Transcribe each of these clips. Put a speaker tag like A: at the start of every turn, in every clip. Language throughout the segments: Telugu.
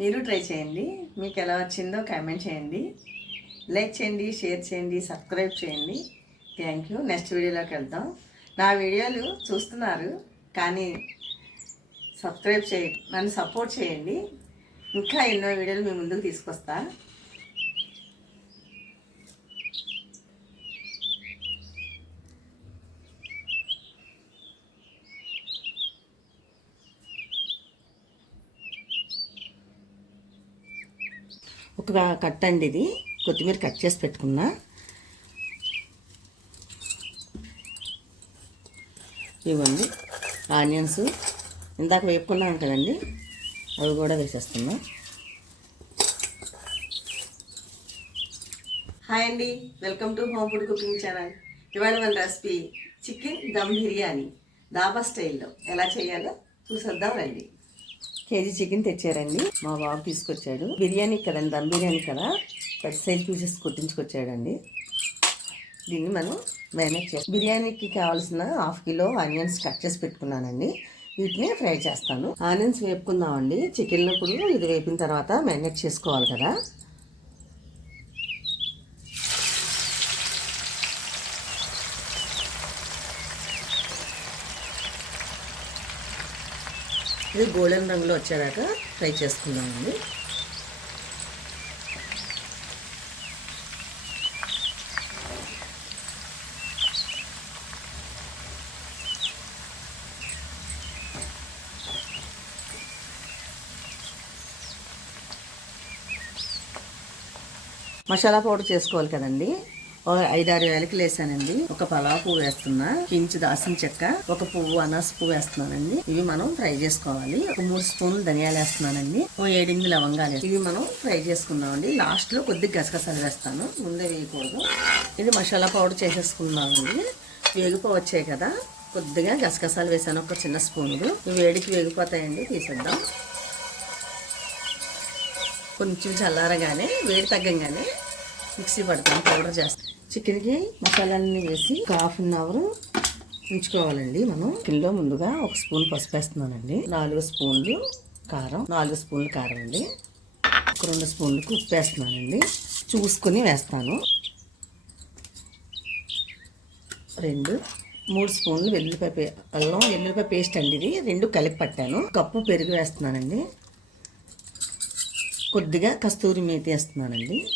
A: మీరు ట్రై చేయండి. మీకు ఎలా వచ్చిందో కామెంట్ చేయండి. లైక్ చేయండి షేర్ చేయండి సబ్స్క్రైబ్ చేయండి. Thank you. నెక్స్ట్ వీడియోలోకి వెళ్దాం. నా వీడియోలు చూస్తున్నారు కానీ సబ్స్క్రైబ్ చేయ నన్ను సపోర్ట్ చేయండి. ఇంకా ఎన్నో వీడియోలు మీ ముందుకు తీసుకొస్తా. ఒక కట్ అండి ఇది. కొత్తిమీర కట్ చేసి పెట్టుకున్నా. ఇవ్వండి. ఆనియన్స్. ఇందాక వేపుకున్నాం కదండి. అవి కూడా వేసేస్తున్నాం. హాయ్ అండి. Welcome to home food cooking channel. ఇవాళ మన రెసిపీ చికెన్ దమ్ బిర్యానీ. దాబా స్టైల్లో ఎలా చేయాలో చూసేద్దాం రండి. కేజీ చికెన్ తెచ్చారండి. మా బాబు తీసుకొచ్చాడు. బిర్యానీ కదండి దమ్ బిర్యానీ కదా పెద్ద సైజ్ పీసెస్ కుట్టించుకొచ్చాడండి. దీన్ని మనం మేనేజ్ చేస్తాం. బిర్యానీకి కావాల్సిన హాఫ్ కిలో ఆనియన్స్ కట్ చేసి పెట్టుకున్నానండి. వీటిని ఫ్రై చేస్తాను. ఆనియన్స్ వేపుకుందామండి. చికెన్లో కూడా ఇది వేపిన తర్వాత మేనేజ్ చేసుకోవాలి కదా. ఇది గోల్డెన్ రంగులో వచ్చేదాకా ఫ్రై చేసుకుందామండి. మసాలా పౌడర్ చేసుకోవాలి కదండి. ఐదారు వేలకి లేసానండి. ఒక పలావ్ పువ్వు వేస్తున్నా ఇంచు దాసిన చెక్క ఒక పువ్వు అనాస పువ్వు వేస్తున్నానండి. ఇవి మనం ఫ్రై చేసుకోవాలి. ఒక మూడు స్పూన్లు ధనియాలు వేస్తున్నానండి. ఓ ఏడెనిమిది లవంగాలు ఇవి మనం ఫ్రై చేసుకున్నామండి లాస్ట్లో కొద్దిగా గసగసాలు వేస్తాను. ముందే వేయకూడదు. ఇది మసాలా పౌడర్ చేసేసుకున్నామండి వేగిపోవచ్చాయి కదా. కొద్దిగా గసగసాలు వేసాను. ఒక చిన్న స్పూన్లు. వేడికి వేగిపోతాయండి. తీసేద్దాం. కొంచెం చల్లారగానే వేడి తగ్గంగానే మిక్సీ పడతాం పౌడర్ చేస్తాం. చికెన్కి మసాలాలన్నీ వేసి ఒక హాఫ్ అన్ అవర్ ఉంచుకోవాలండి మనం. చికెన్లో ముందుగా ఒక స్పూన్ పసుపు వేస్తున్నానండి. నాలుగు స్పూన్లు కారం నాలుగు స్పూన్లు కారం అండి. ఒక రెండు స్పూన్లకు ఉప్పు వేస్తున్నానండి. చూసుకొని వేస్తాను. రెండు మూడు స్పూన్లు వెల్లుల్లిపాయ పే అల్లం వెల్లుల్లిపాయ పేస్ట్ అండి ఇది. రెండు కలిపి పట్టాను. కప్పు పెరుగు వేస్తున్నానండి. కొద్దిగా కస్తూరి మేతి వేస్తున్నానండి.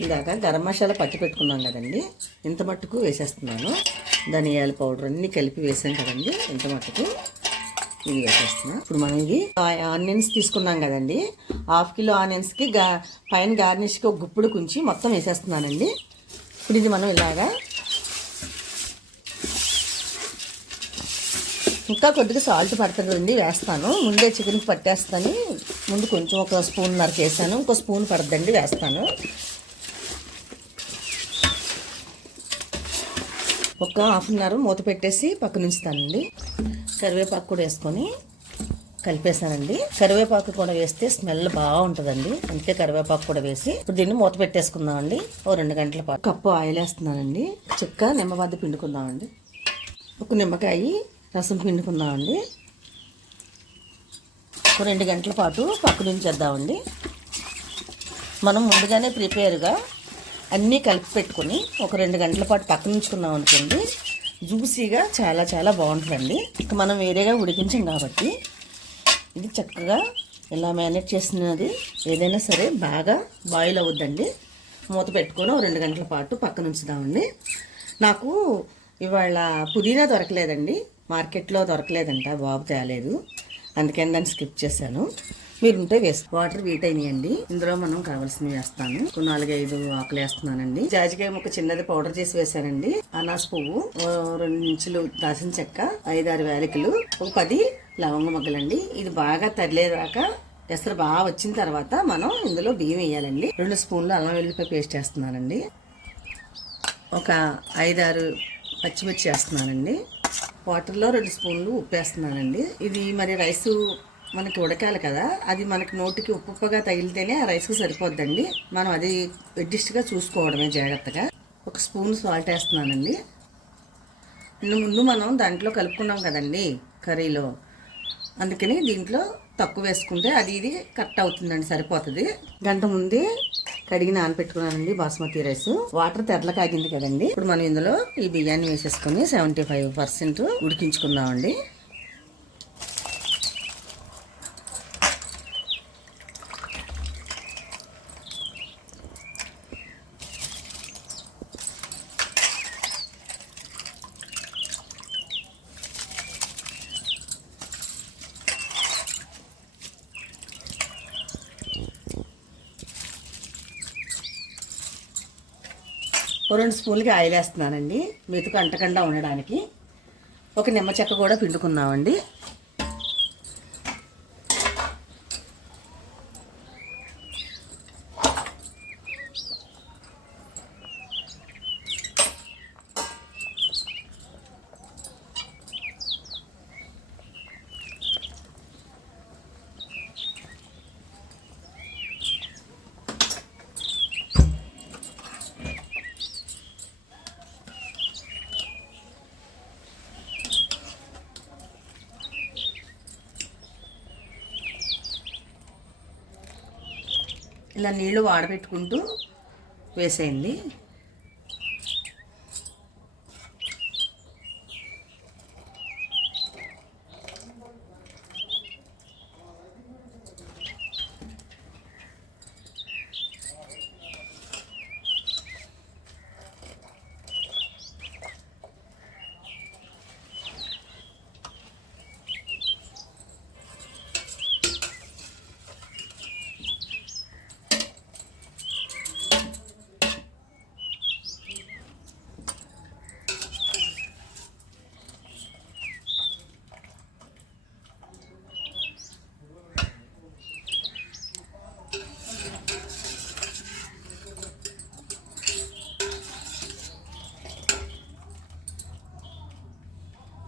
A: ఇలాగా గరం మసాలా పట్టి పెట్టుకున్నాం కదండి. ఇంత మట్టుకు వేసేస్తున్నాను. ధనియాల పౌడర్ అన్నీ కలిపి వేసాం కదండి. ఇంత మట్టుకు ఇది వేసేస్తున్నా. ఇప్పుడు మనం ఇది ఆనియన్స్ తీసుకున్నాం కదండి. హాఫ్ కిలో ఆనియన్స్కి గా పైన గార్నిష్కి ఒక గుప్పుడు కుంచి మొత్తం వేసేస్తున్నానండి. ఇప్పుడు ఇది మనం ఇలాగా ఇంకా కొద్దిగా సాల్ట్ పడుతుందండి వేస్తాను. ముందే చికెన్కి పట్టేస్తాను. ముందు కొంచెం ఒక స్పూన్ నరకు వేసాను ఇంకో స్పూన్ పడద్దండి వేస్తాను. ఒక హాఫ్ అన్ అవర్ మూత పెట్టేసి పక్కన ఉంచుతానండి. కరివేపాకు కూడా వేసుకొని కలిపేసానండి కరివేపాకు కూడా వేస్తే స్మెల్ బాగుంటుందండి అందుకే కరివేపాకు కూడా వేసి ఇప్పుడు దీన్ని మూత పెట్టేసుకుందామండి. ఓ రెండు గంటల పాటు. కప్పు ఆయిల్ వేస్తున్నానండి. చుక్క నిమ్మబద్ద పిండుకుందామండి. ఒక నిమ్మకాయ రసం పిండుకుందామండి. ఒక రెండు గంటల పాటు పక్క నుంచి వేద్దామండి మనం ముందుగానే ప్రిపేర్గా అన్నీ కలిపి పెట్టుకొని ఒక రెండు గంటల పాటు పక్కన ఉంచుకున్నాం అనుకోండి జ్యూసీగా చాలా చాలా బాగుంటుందండి. ఇక మనం వేరేగా ఉడికించాం కాబట్టి ఇది చక్కగా ఇలా మేనేజ్ చేసినది ఏదైనా సరే బాగా బాయిల్ అవుద్దండి. మూత పెట్టుకొని ఓ రెండు గంటల పాటు పక్కన ఉంచుదామండి. నాకు ఇవాళ పుదీనా దొరకలేదండి. మార్కెట్లో దొరకలేదంట బాబు తేలేదు. అందుకని దాన్ని స్కిప్ చేశాను. మీరు ఉంటే వేసు వాటర్ వీట్ అయినాయండి. ఇందులో మనం కావాల్సినవి వేస్తాను. నాలుగు నాలుగైదు ఆకులు వేస్తున్నానండి. జాజికాయ ముక్క చిన్నది పౌడర్ చేసి వేసానండి అనాస పువ్వు రెండు ఇంచులు దాసిన చెక్క ఐదారు వేలికలు ఒక పది లవంగ మొగ్గలండి. ఇది బాగా తరలేదాకా ఎసరు బాగా వచ్చిన తర్వాత మనం ఇందులో బియ్యం వేయాలండి. రెండు స్పూన్లు అల్లం వెల్లిపాయ పేస్ట్ వేస్తున్నానండి. ఒక ఐదారు పచ్చిమిర్చి వేస్తున్నానండి. వాటర్లో రెండు స్పూన్లు ఉప్పు వేస్తున్నానండి. ఇది మరి రైసు మనకి ఉడకాలి కదా అది మనకి నోటికి ఉప్పుగా తగిలితేనే ఆ రైస్కి సరిపోద్దండి. మనం అది అడ్జస్ట్గా చూసుకోవడమే జాగ్రత్తగా. ఒక స్పూన్ సాల్ట్ వేస్తున్నానండి. ముందు మనం దాంట్లో కలుపుకున్నాం కదండి కర్రీలో. అందుకని దీంట్లో తక్కువ వేసుకుంటే అది ఇది కరెక్ట్ అవుతుందండి సరిపోతుంది. గంట ముందే కడిగి నానపెట్టుకున్నానండి బాస్మతి రైస్. వాటర్ తెరల కాగింది కదండి. ఇప్పుడు మనం ఇందులో ఈ బియ్యాన్ని వేసేసుకొని సెవెంటీ ఫైవ్ పర్సెంట్ ఉడికించుకుందామండి. రెండు స్పూన్లకి ఆయిల్ వేస్తున్నానండి మెతుకు అంటకుండా ఉండడానికి. ఒక నిమ్మ చెక్క కూడా పిండుకుందామండి. ఇలా నీళ్ళు వాడబెట్టుకుంటూ వేసేయండి.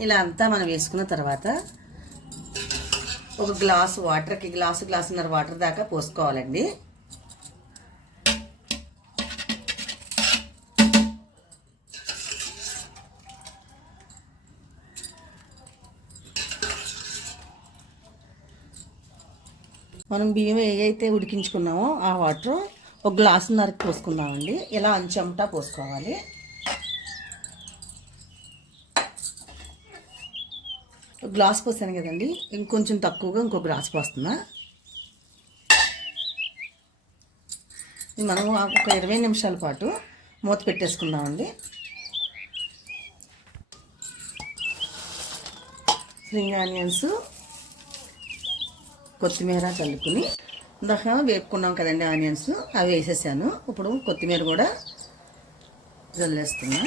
A: ఇలా అంతా మనం వేసుకున్న తర్వాత ఒక గ్లాసు వాటర్కి గ్లాసు గ్లాసున్నర వాటర్ దాకా పోసుకోవాలండి. మనం బియ్యం ఏవైతే ఉడికించుకున్నామో ఆ వాటర్ ఒక గ్లాసున్నరకు పోసుకుందామండి. ఇలా అంచెమటా పోసుకోవాలి. గ్లాస్ పోసాను కదండి. ఇంకొంచెం తక్కువగా ఇంకో గ్లాస్ పోస్తున్నా. మనం ఒక ఇరవై నిమిషాల పాటు మూత పెట్టేసుకుందామండి. స్ప్రింగ్ ఆనియన్స్ కొత్తిమీర చల్లుకుని ఇందాక వేపుకున్నాం కదండి ఆనియన్స్ అవి వేసేసాను. ఇప్పుడు కొత్తిమీర కూడా జల్లేస్తున్నా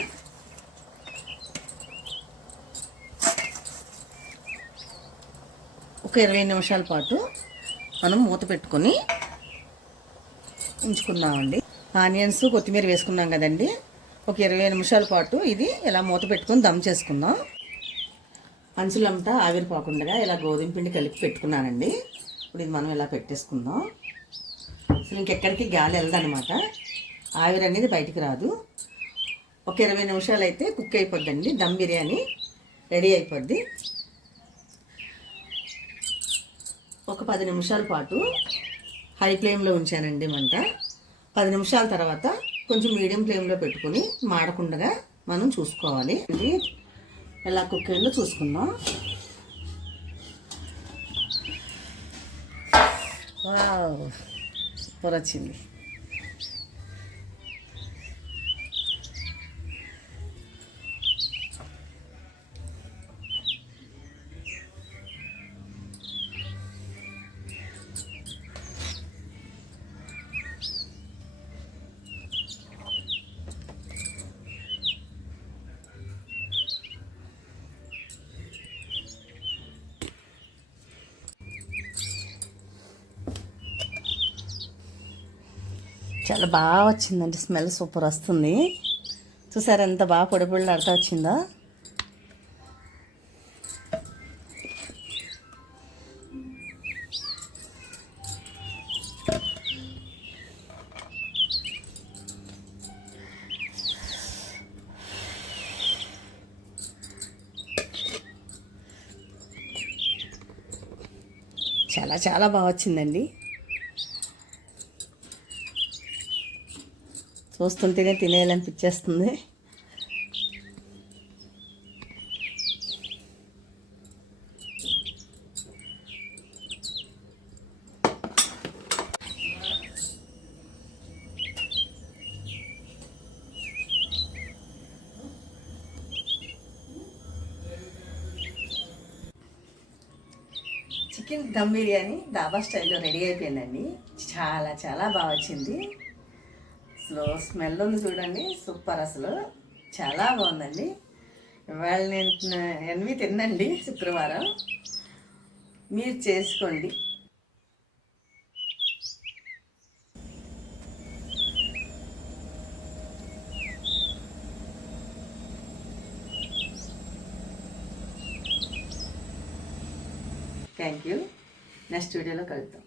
A: ఇరవై నిమిషాల పాటు మనం మూత పెట్టుకొని ఉంచుకుందామండి. ఆనియన్స్ కొత్తిమీర వేసుకున్నాం కదండి. ఒక ఇరవై నిమిషాల పాటు ఇది ఇలా మూత పెట్టుకొని దమ్ చేసుకుందాం. అంచులంతా ఆవిరిపోకుండా ఇలా గోధుమ పిండి కలిపి పెట్టుకున్నానండి. ఇప్పుడు ఇది మనం ఇలా పెట్టేసుకుందాం. అసలు ఇంకెక్కడికి గాలి వెళ్ళదనమాట ఆవిరి అనేది బయటికి రాదు. ఒక ఇరవై నిమిషాలు అయితే కుక్ అయిపోద్దండి. దమ్ బిర్యానీ రెడీ అయిపోద్ది. ఒక పది నిమిషాల పాటు హై ఫ్లేమ్లో ఉంచానండి మంట. పది నిమిషాల తర్వాత కొంచెం మీడియం ఫ్లేమ్లో పెట్టుకొని మాడకుండా మనం చూసుకోవాలి. ఇది ఎలా కుక్ అయిందో చూసుకుందాం. సూపర్ వచ్చింది. చాలా బాగా వచ్చిందండి. స్మెల్ సూపర్ వస్తుంది. చూసారు ఎంత బాగా పొడి పొడి అడతా వచ్చిందో? చాలా చాలా బాగా వచ్చిందండి. చూస్తుంటేనే తినేయాలనిపించేస్తుంది. చికెన్ దమ్ బిర్యానీ దాబా స్టైల్లో రెడీ అయిపోయిందండి. చాలా చాలా బాగా వచ్చింది. అసలు స్మెల్ ఉంది చూడండి సూపర్ అసలు. చాలా బాగుందండి. ఇవాళ నేను ఎన్వి తిన్నండి శుక్రవారం. మీరు చేసుకోండి. థ్యాంక్ యూ నెక్స్ట్ వీడియోలో కలుద్దాం.